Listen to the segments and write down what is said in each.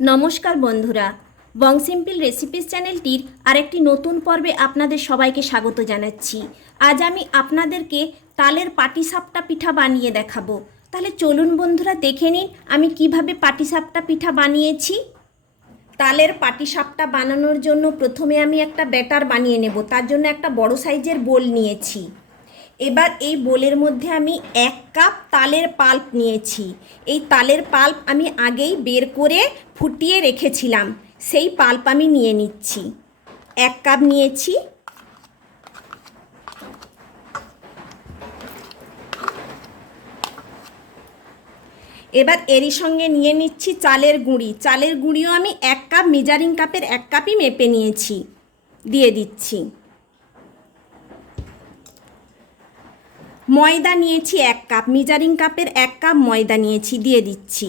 নমস্কার বন্ধুরা, বং simple recipes চ্যানেলটির আরেকটি নতুন পর্বে আপনাদের সবাইকে স্বাগত জানাচ্ছি। আজ আমি আপনাদেরকে তালের পাটিসাপটা পিঠা বানিয়ে দেখাবো। তাহলে চলুন বন্ধুরা দেখে নিন আমি কিভাবে পাটিসাপটা পিঠা বানিয়েছি। তালের পাটিসাপটা বানানোর জন্য প্রথমে আমি একটা ব্যাটার বানিয়ে নেব। তার জন্য একটা বড় সাইজের বোল নিয়েছি। এবার এই বোলের মধ্যে আমি 1 কাপ তালের পাল্প নিয়েছি। এই তালের পাল্প আমি আগেই বের করে ফুটিয়ে রেখেছিলাম, সেই পাল্প আমি নিয়ে নিচ্ছি। 1 কাপ নিয়েছি। এবার এরই সঙ্গে নিয়ে নিচ্ছি চালের গুঁড়ি। চালের গুঁড়িও আমি 1 কাপ, মেজারিং কাপের 1 কাপই মেপে নিয়েছি, দিয়ে দিচ্ছি। ময়দা নিয়েছি 1 কাপ, মেজারিং কাপের 1 কাপ ময়দা নিয়েছি, দিয়ে দিচ্ছি।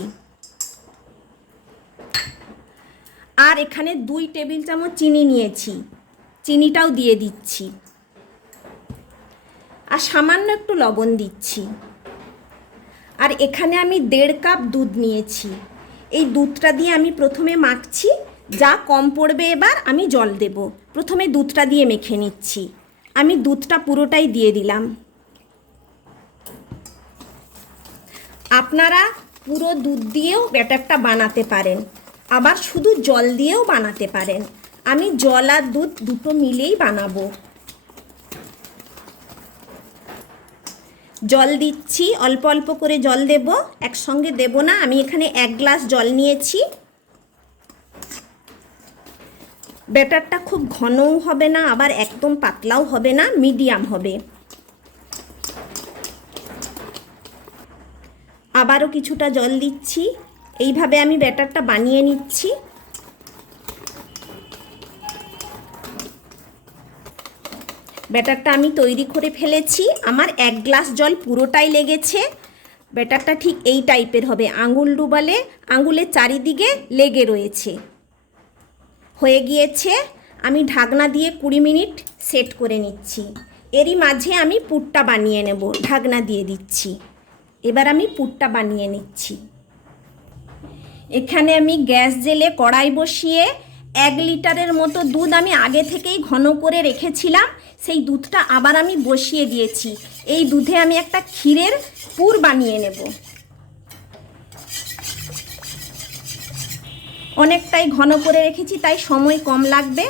আর এখানে 2 টেবিল চামচ চিনি নিয়েছি, চিনিটাও দিয়ে দিচ্ছি। আর সামান্য একটু লবণ দিচ্ছি। আর এখানে আমি 1.5 কাপ দুধ নিয়েছি। এই দুধটা দিয়ে আমি প্রথমে মাখছি, যা কম পড়বে এবার আমি জল দেব। প্রথমে দুধটা দিয়ে মেখে নিচ্ছি। আমি দুধটা পুরোটাই দিয়ে দিলাম। আপনারা পুরো দুধ দিয়েও ব্যাটারটা বানাতে পারেন, আবার শুধু জল দিয়েও বানাতে পারেন। আমি জল আর দুধ দুটো মিলেই বানাবো। জল দিচ্ছি, অল্প অল্প করে জল দেব, একসঙ্গে দেব না। আমি এখানে 1 গ্লাস জল নিয়েছি। ব্যাটারটা খুব ঘনও হবে না, আবার একদম পাতলাও হবে না, মিডিয়াম হবে। আবারও কিছুটা জল দিচ্ছি। এইভাবে আমি ব্যাটারটা বানিয়ে নিচ্ছি। ব্যাটারটা আমি তৈরি করে ফেলেছি। আমার 1 গ্লাস জল পুরোটাই লেগেছে। ব্যাটারটা ঠিক এই টাইপের হবে, আঙুল ডুবালে আঙুলের চারিদিকে লেগে রয়েছে। হয়ে গিয়েছে। আমি ঢাকনা দিয়ে 20 মিনিট সেট করে নিচ্ছি। এরই মাঝে আমি পুরটা বানিয়ে নেব। ঢাকনা দিয়ে দিচ্ছি। এবার আমি পুরটা বানিয়ে নিচ্ছি। এখানে আমি গ্যাস জেলে কড়াই বসিয়ে 1 লিটারের মতো দুধ আমি আগে থেকেই ঘন করে রেখেছিলাম, সেই দুধটা আবার আমি বসিয়ে দিয়েছি। এই দুধে আমি একটা ক্ষীরের পুর বানিয়ে নেব। অনেকটাই ঘন করে রেখেছি, তাই সময় কম লাগবে।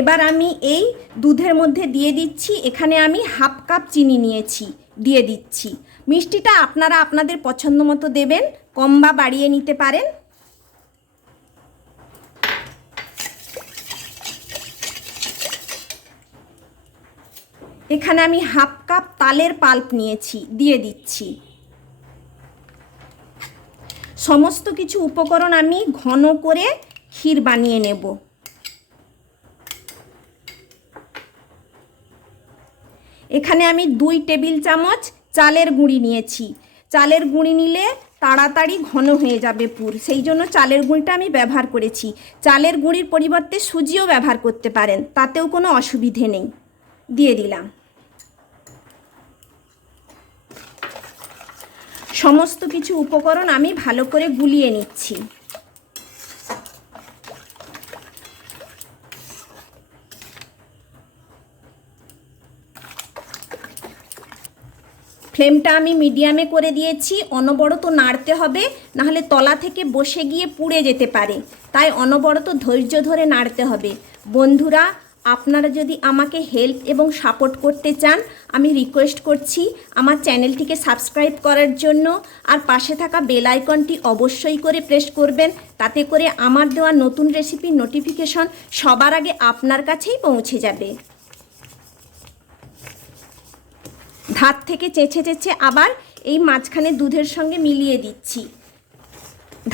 এবার আমি এই দুধের মধ্যে দিয়ে দিচ্ছি, এখানে আমি 1/2 কাপ চিনি নিয়েছি, দিয়ে দিচ্ছি। মিষ্টিটা আপনারা আপনাদের পছন্দ মতো দেবেন, কম বা বাড়িয়ে নিতে পারেন। এখানে আমি 1/2 কাপ তালের পাল্প নিয়েছি, দিয়ে দিচ্ছি। সমস্ত কিছু উপকরণ আমি ঘন করে ক্ষীর বানিয়ে নেব। এখানে আমি 2 টেবিল চামচ চালের গুঁড়ি নিয়েছি। চালের গুঁড়ি নিলে তাড়াতাড়ি ঘন হয়ে যাবে পুর, সেই জন্য চালের গুঁড়িটা আমি ব্যবহার করেছি। চালের গুঁড়ির পরিবর্তে সুজিও ব্যবহার করতে পারেন, তাতেও কোনো অসুবিধে নেই। দিয়ে দিলাম। সমস্ত কিছু উপকরণ আমি ভালো করে গুলিয়ে নিচ্ছি। ফ্লেমটা আমি মিডিয়ামে করে দিয়েছি। অনবরত নাড়তে হবে, নাহলে তলা থেকে বসে গিয়ে পুড়ে যেতে পারে, তাই অনবরত ধৈর্য ধরে নাড়তে হবে। বন্ধুরা, আপনারা যদি আমাকে হেল্প এবং সাপোর্ট করতে চান, আমি রিকোয়েস্ট করছি আমার চ্যানেলটিকে সাবস্ক্রাইব করার জন্য। আর পাশে থাকা বেল আইকনটি অবশ্যই করে প্রেস করবেন, তাতে করে আমার দেওয়া নতুন রেসিপির নোটিফিকেশন সবার আগে আপনার কাছেই পৌঁছে যাবে। ধার থেকে চেঁচে চেঁচে আবার এই মাঝখানে দুধের সঙ্গে মিলিয়ে দিচ্ছি,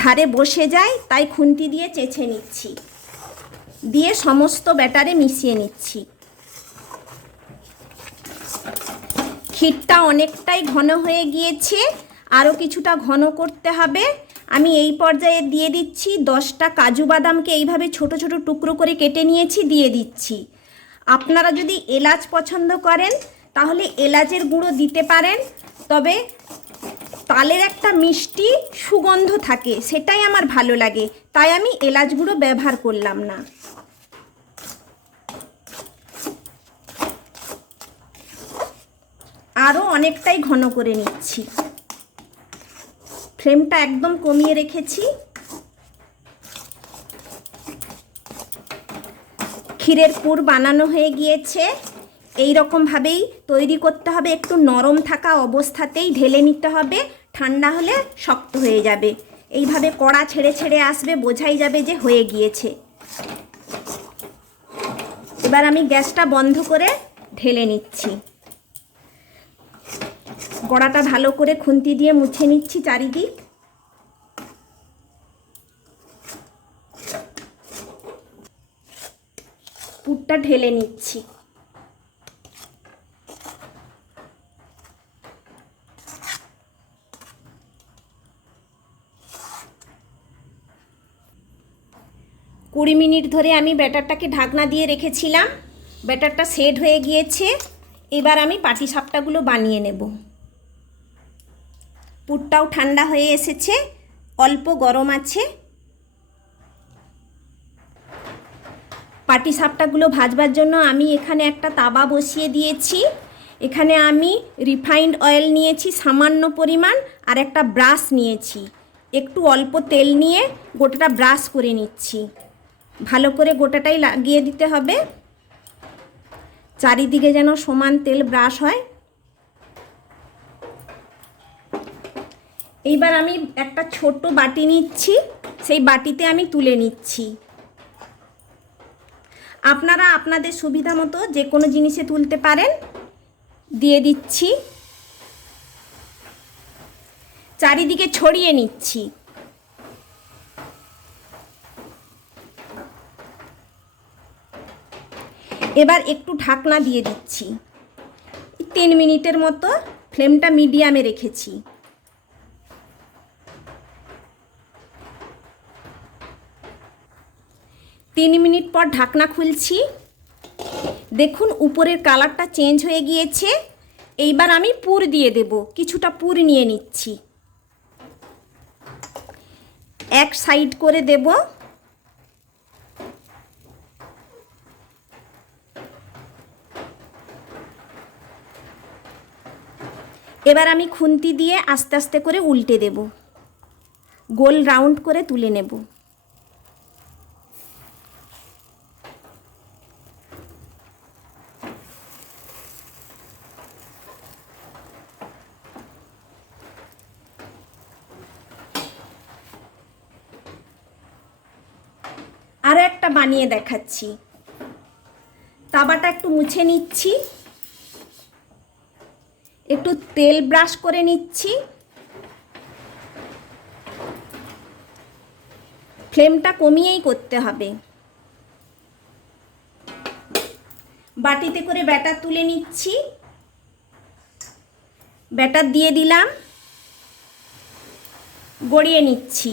ধারে বসে যায়, তাই খুন্তি দিয়ে চেঁচে নিচ্ছি, দিয়ে সমস্ত ব্যাটারে মিশিয়ে নিচ্ছি। ক্ষীরটা অনেকটাই ঘন হয়ে গিয়েছে, আরও কিছুটা ঘন করতে হবে। আমি এই পর্যায়ে দিয়ে দিচ্ছি 10টা কাজু বাদামকে এইভাবে ছোট ছোট টুকরো করে কেটে নিয়েছি, দিয়ে দিচ্ছি। আপনারা যদি এলাচ পছন্দ করেন তাহলে এলাচের গুঁড়ো দিতে পারেন, তবে তালের একটা মিষ্টি সুগন্ধ থাকে, সেটাই আমার ভালো লাগে, তাই আমি এলাচ গুঁড়ো ব্যবহার করলাম না। আরও অনেকটাই ঘন করে নিচ্ছি। ফ্লেমটা একদম কমিয়ে রেখেছি। ক্ষীরের পুর বানানো হয়ে গিয়েছে। এই রকমভাবেই তৈরি করতে হবে, একটু নরম থাকা অবস্থাতেই ঢেলে নিতে হবে, ঠান্ডা হলে শক্ত হয়ে যাবে। এইভাবে কড়া ছেড়ে ছেড়ে আসবে, বোঝাই যাবে যে হয়ে গিয়েছে। এবার আমি গ্যাসটা বন্ধ করে ঢেলে নিচ্ছি। কড়াটা ভালো করে খুন্তি দিয়ে মুছে নিচ্ছি চারিদিক। পুরটা ঢেলে নিচ্ছি। কুড়ি মিনিট ধরে আমি ব্যাটারটাকে ঢাকনা দিয়ে রেখেছিলাম। ব্যাটারটা সেট হয়ে গিয়েছে। এবার আমি পাটিসাপটাগুলো বানিয়ে নেব। পুরটাও ঠান্ডা হয়ে এসেছে, অল্প গরম আছে। পাটিসাপটাগুলো ভাজবার জন্য আমি এখানে একটা তাওয়া বসিয়ে দিয়েছি। এখানে আমি রিফাইন্ড অয়েল নিয়েছি সামান্য পরিমাণ, আর একটা ব্রাশ নিয়েছি। একটু অল্প তেল নিয়ে গোটাটা ব্রাশ করে নিচ্ছি। ভালো করে গোটাটাই লাগিয়ে দিতে হবে, চারিদিকে যেন সমান তেল ব্রাশ হয়। এইবার আমি একটা ছোট বাটি নিচ্ছি, সেই বাটিতে আমি তুলে নিচ্ছি। আপনারা আপনাদের সুবিধা মতো যে কোনো জিনিসে তুলতে পারেন। দিয়ে দিচ্ছি, চারিদিকে ছড়িয়ে নিচ্ছি। এবার একটু ঢাকনা দিয়ে দিচ্ছি। 3 মিনিটের মতো ফ্লেমটা মিডিয়ামে রেখেছি। তিন মিনিট পর ঢাকনা খুলছি। দেখুন উপরের কালারটা চেঞ্জ হয়ে গিয়েছে। এইবার আমি পুর দিয়ে দেব। কিছুটা পুর নিয়ে নিচ্ছি, এক সাইড করে দেব। এবার আমি খুন্তি দিয়ে আস্তে আস্তে করে উল্টে দেব, গোল রাউন্ড করে তুলে নেব। আরও একটা বানিয়ে দেখাচ্ছি। তাওয়াটা একটু মুছে নিচ্ছি, একটু তেল ব্রাশ করে নিচ্ছি। ফ্লেমটা কমিয়েই করতে হবে। বাটিতে করে ব্যাটার তুলে নিচ্ছি। ব্যাটার দিয়ে দিলাম, গড়িয়ে নিচ্ছি।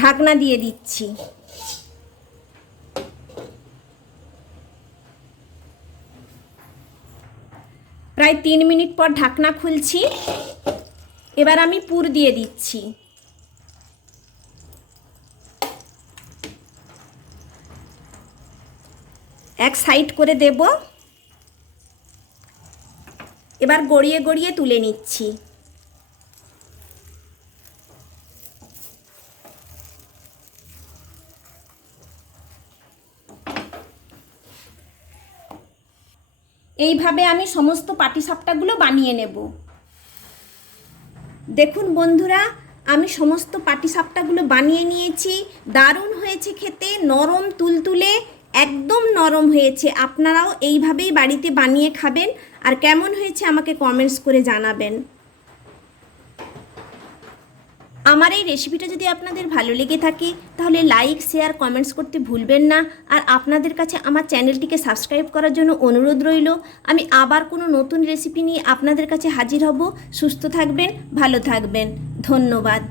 ঢাকনা দিয়ে দিচ্ছি। প্রায় 3 মিনিট পর ঢাকনা খুলছি। এবার আমি পুর দিয়ে দিচ্ছি। এক সাইড করে দেব। এবার গড়িয়ে গড়িয়ে তুলে নিচ্ছি। এইভাবে আমি সমস্ত পাটিসাপটাগুলো বানিয়ে নেব। দেখুন বন্ধুরা, আমি সমস্ত পাটিসাপটাগুলো বানিয়ে নিয়েছি। দারুণ হয়েছে খেতে, নরম তুলতুলে, একদম নরম হয়েছে। আপনারাও এইভাবেই বাড়িতে বানিয়ে খাবেন, আর কেমন হয়েছে আমাকে কমেন্টস করে জানাবেন। আমার এই রেসিপিটা যদি আপনাদের ভালো লেগে থাকে তাহলে লাইক, শেয়ার, কমেন্টস করতে ভুলবেন না। আর আপনাদের কাছে আমার চ্যানেলটিকে সাবস্ক্রাইব করার জন্য অনুরোধ রইল। আমি আবার কোনো নতুন রেসিপি নিয়ে আপনাদের কাছে হাজির হব। সুস্থ থাকবেন, ভালো থাকবেন। ধন্যবাদ।